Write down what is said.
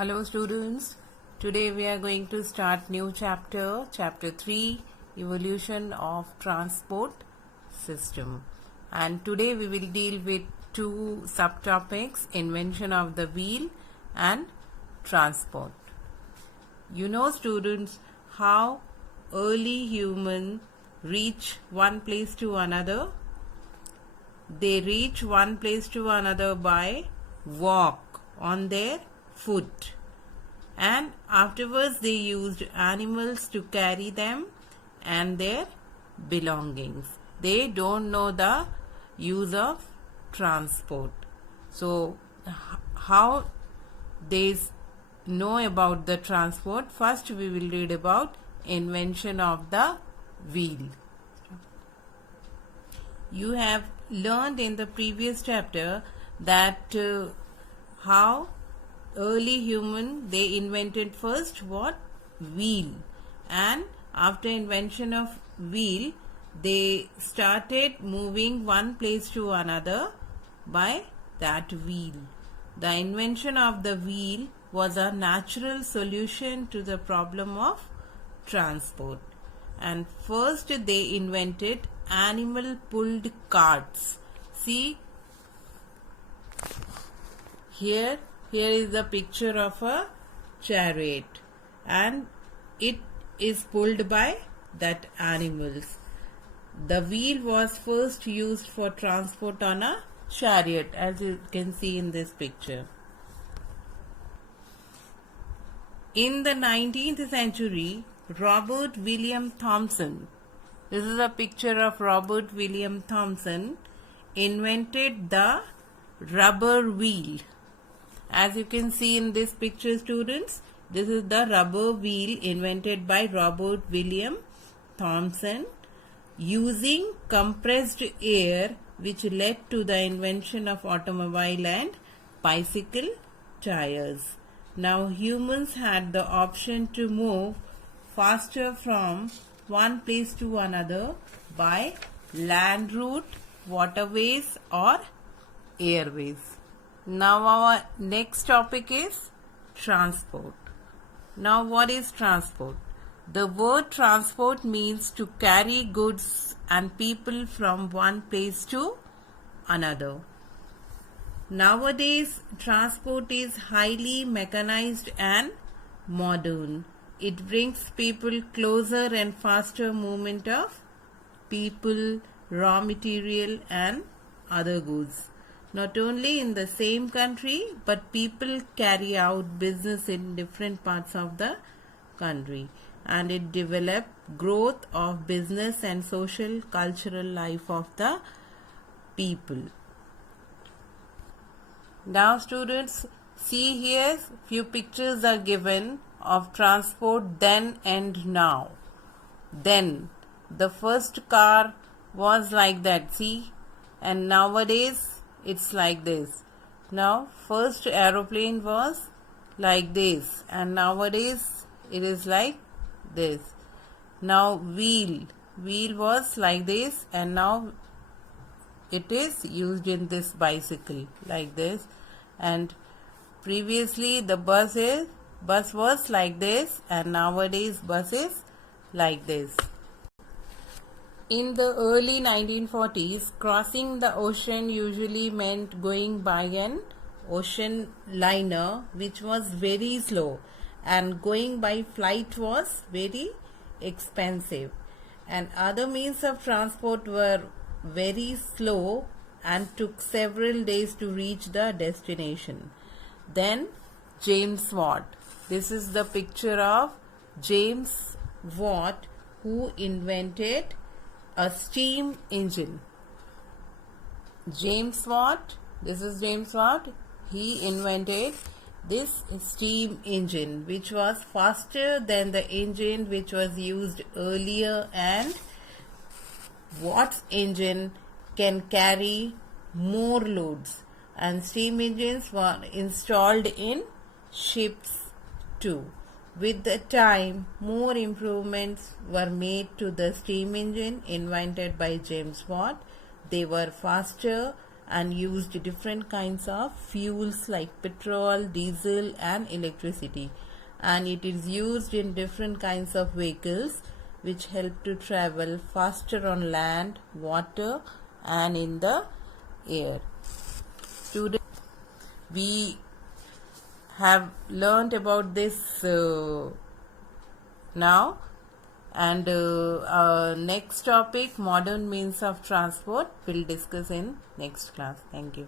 Hello students, today we are going to start new chapter, chapter 3, evolution of transport system. And today we will deal with two subtopics, invention of the wheel and transport. You know students how early humans reach one place to another? They reach one place to another by walk on their foot, and afterwards they used animals to carry them and their belongings. They don't know the use of transport. So how they know about the transport? First we will read about invention of the wheel. You have learned in the previous chapter that how early human, they invented first what? Wheel. And after invention of wheel, they started moving one place to another by that wheel. The invention of the wheel was a natural solution to the problem of transport. And first they invented animal pulled carts. See, here is the picture of a chariot and it is pulled by that animals. The wheel was first used for transport on a chariot, as you can see in this picture. In the 19th century, Robert William Thomson, this is a picture of Robert William Thomson, invented the rubber wheel. As you can see in this picture students, this is the rubber wheel invented by Robert William Thomson using compressed air, which led to the invention of automobile and bicycle tires. Now humans had the option to move faster from one place to another by land route, waterways or airways. Now our next topic is transport. Now what is transport? The word transport means to carry goods and people from one place to another. Nowadays, transport is highly mechanized and modern. It brings people closer and faster movement of people, raw material and other goods. Not only in the same country, but people carry out business in different parts of the country, and it developed growth of business and social cultural life of the people. Now students, see here few pictures are given of transport then and now. Then the first car was like that, see, and nowadays it's like this. Now first aeroplane was like this and nowadays it is like this. Now wheel was like this and now it is used in this bicycle like this. And previously the bus was like this and nowadays bus is like this. In the early 1940s, crossing the ocean usually meant going by an ocean liner, which was very slow, and going by flight was very expensive, and other means of transport were very slow and took several days to reach the destination. Then James Watt. This is the picture of James Watt, who invented a steam engine. James Watt, this is James Watt, he invented this steam engine which was faster than the engine which was used earlier, and Watt's engine can carry more loads, and steam engines were installed in ships too. With the time, more improvements were made to the steam engine invented by James Watt. They were faster and used different kinds of fuels like petrol, diesel and electricity, and it is used in different kinds of vehicles which help to travel faster on land, water and in the air. Today we have learnt about this now, and next topic, modern means of transport, we'll discuss in next class. Thank you.